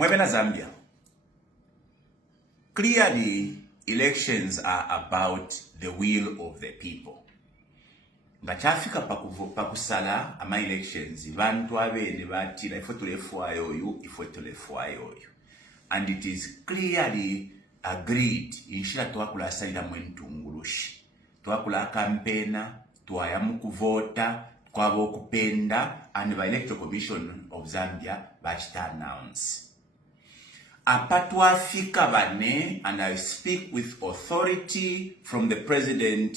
Mwebena Zambia. Clearly, elections are about the will of the people. Nga chafika pakusala ama elections, bantu abene batira ifo tulefuayo oyu, ifo tulefuayo oyu. And it is clearly agreed, inshira tuwakula salida mwentungulushi. Tuwakula kampena, tuwayamu kuvota, kwabo kupenda, and the Electoral Commission of Zambia bachita announce. Apatwa fika bane, and I speak with authority from the President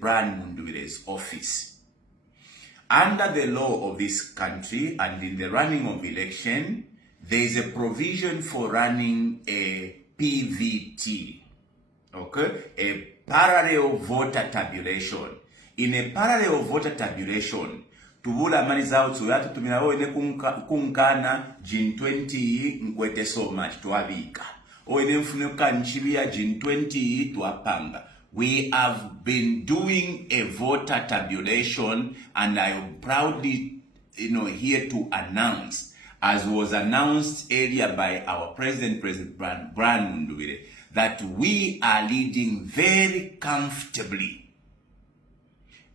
Brian Munduwire's office. Under the law of this country and in the running of election, there is a provision for running a PVT, okay, a parallel voter tabulation. In a parallel voter tabulation, tubula mani zao tuyatu tuminawo ene kunkana Jin 20 nkwete so much tuwabika. O ene mfunuka nchibia Jin 20 tuwapanga. We have been doing a voter tabulation, and I am proudly, here to announce, as was announced earlier by our President Brian Munduwire, that we are leading very comfortably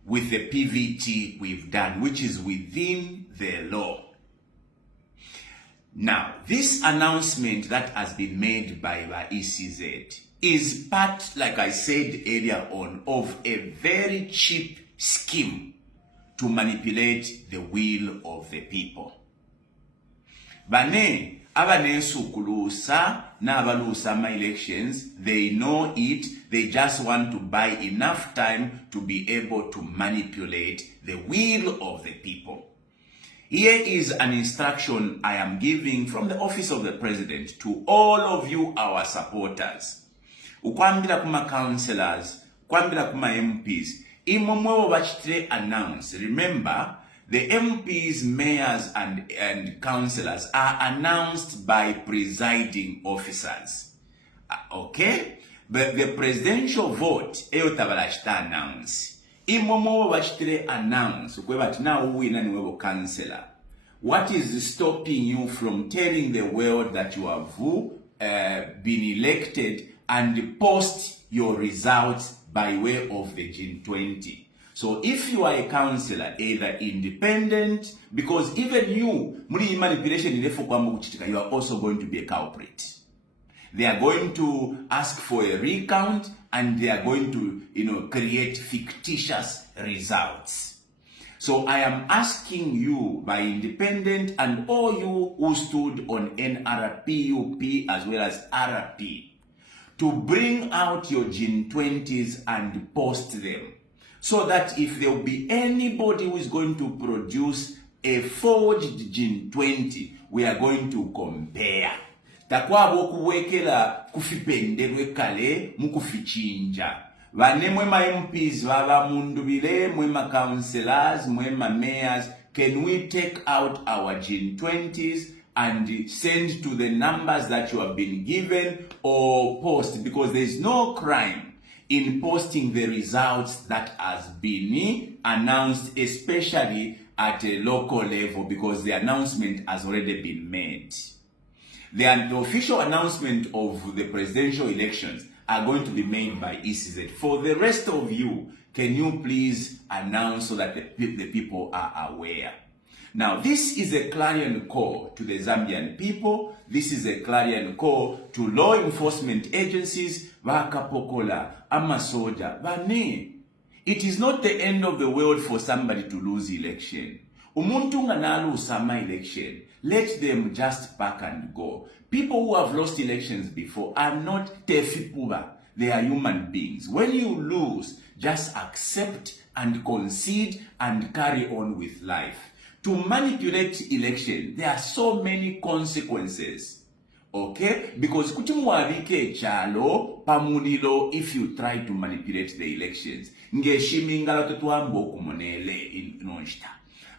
with the PVT we've done, which is within the law. Now, this announcement that has been made by the ECZ is part, like I said earlier on, of a very cheap scheme to manipulate the will of the people. Bane, abanensu kulusa, na abalusa my elections, they know it, they just want to buy enough time to be able to manipulate the will of the people. Here is an instruction I am giving from the office of the President to all of you, our supporters. Ukwambila kuma councillors, ukwambila kuma MPs, imomwewo bachitire announce. Remember, the MPs, mayors, and councillors are announced by presiding officers. Okay? But the presidential vote, eyo tabalashita announce. Imomwewo bachitire announce, ukwebati na uwina niwewo councillor. What is stopping you from telling the world that you have been elected and post your results by way of the June 20? So if you are a councillor, either independent, because even you, manipulation in you are also going to be a culprit. They are going to ask for a recount, and they are going to, create fictitious results. So I am asking you, by independent and all you who stood on NRP, UP, as well as RP, to bring out your Jin 20s and post them, so that if there will be anybody who is going to produce a forged Jin 20, we are going to compare. Takwa bokuwekela kufipendelwe kale mukufichinja. Vane mwema MPs vava Munduwire, mwema councillors, mwema mayors, can we take out our Jin 20s and send to the numbers that you have been given, or post? Because there is no crime in posting the results that has been announced, especially at a local level, because the announcement has already been made. The official announcement of the presidential elections are going to be made by ECZ. For the rest of you, can you please announce so that the people are aware? Now, this is a clarion call to the Zambian people. This is a clarion call to law enforcement agencies. Vakapokola, amasoja, bane. It is not the end of the world for somebody to lose election. Umuntu nganalu sama election. Let them just pack and go. People who have lost elections before are not tefipuba. They are human beings. When you lose, just accept and concede and carry on with life. To manipulate election, there are so many consequences. Okay? Because kutimwabike chalo pamulilo if you try to manipulate the elections. Ngeshimingala tutuambo kumonele inonshita.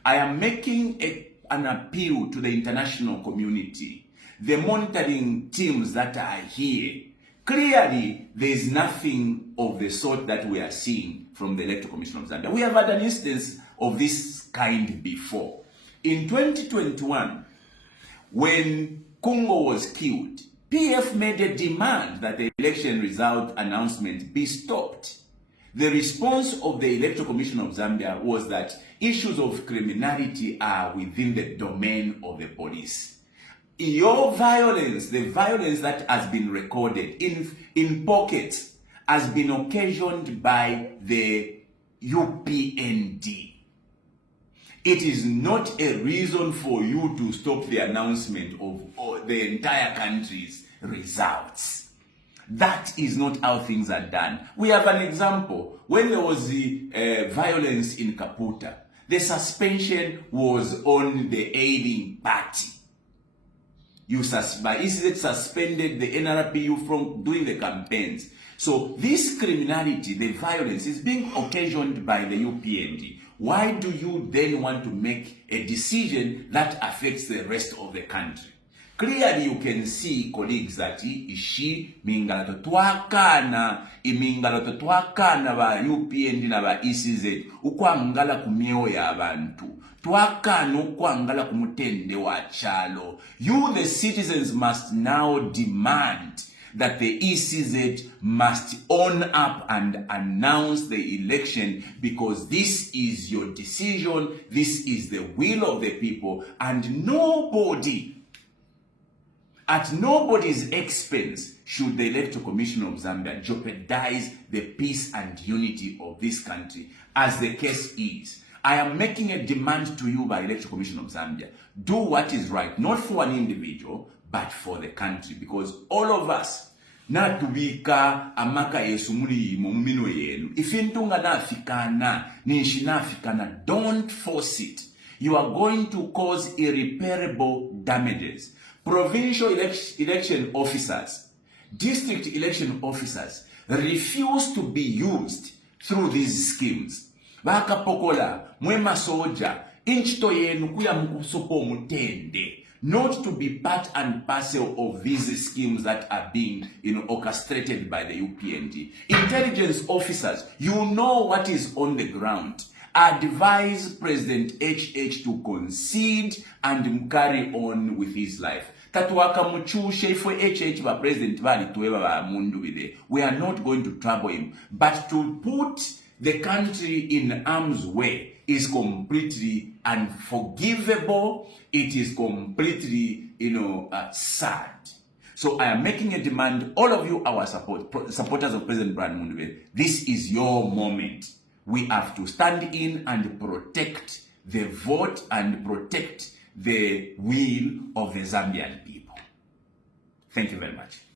I am making an appeal to the international community, the monitoring teams that are here. Clearly, there is nothing of the sort that we are seeing from the Electoral Commission of Zambia. We have had an instance of this kind before. In 2021, when Kungo was killed, PF made a demand that the election result announcement be stopped. The response of the Electoral Commission of Zambia was that issues of criminality are within the domain of the police. Your violence, the violence that has been recorded in pockets, has been occasioned by the UPND. It is not a reason for you to stop the announcement of the entire country's results. That is not how things are done. We have an example. When there was the violence in Kaputa, the suspension was on the aiding party. ECZ suspended the NRPU from doing the campaigns. So this criminality, the violence, is being occasioned by the UPND. Why do you then want to make a decision that affects the rest of the country? Clearly you can see, colleagues, that ishi mingala twakana ba UPND na ba ECZ ukwangala kumioyo y'abantu, twakana ukwangala kumutende wa chalo. You, the citizens, must now demand that the ECZ must own up and announce the election, because this is your decision, this is the will of the people, and nobody, at nobody's expense, should the Electoral Commission of Zambia jeopardize the peace and unity of this country, as the case is. I am making a demand to you by Electoral Commission of Zambia. Do what is right, not for an individual, but for the country, because all of us, na tubika amaka yesu muri mumino yenu. Ifintunga na afikana, ninshi na afikana, don't force it. You are going to cause irreparable damages. Provincial election officers, district election officers refuse to be used through these schemes. Baka pokola, mwema soja, inchito yenu kuya mkusupo mutende. Not to be part and parcel of these schemes that are being, orchestrated by the UPND. Intelligence officers, you know what is on the ground. Advise President HH to concede and carry on with his life. Tatuwaka muchushe for HH ba President bali tuweba ba mundu bide. We are not going to trouble him. But to put the country in harm's way is completely unforgivable. It is completely, sad. So I am making a demand, all of you, our supporters of President Brian Mundubile, this is your moment. We have to stand in and protect the vote and protect the will of the Zambian people. Thank you very much.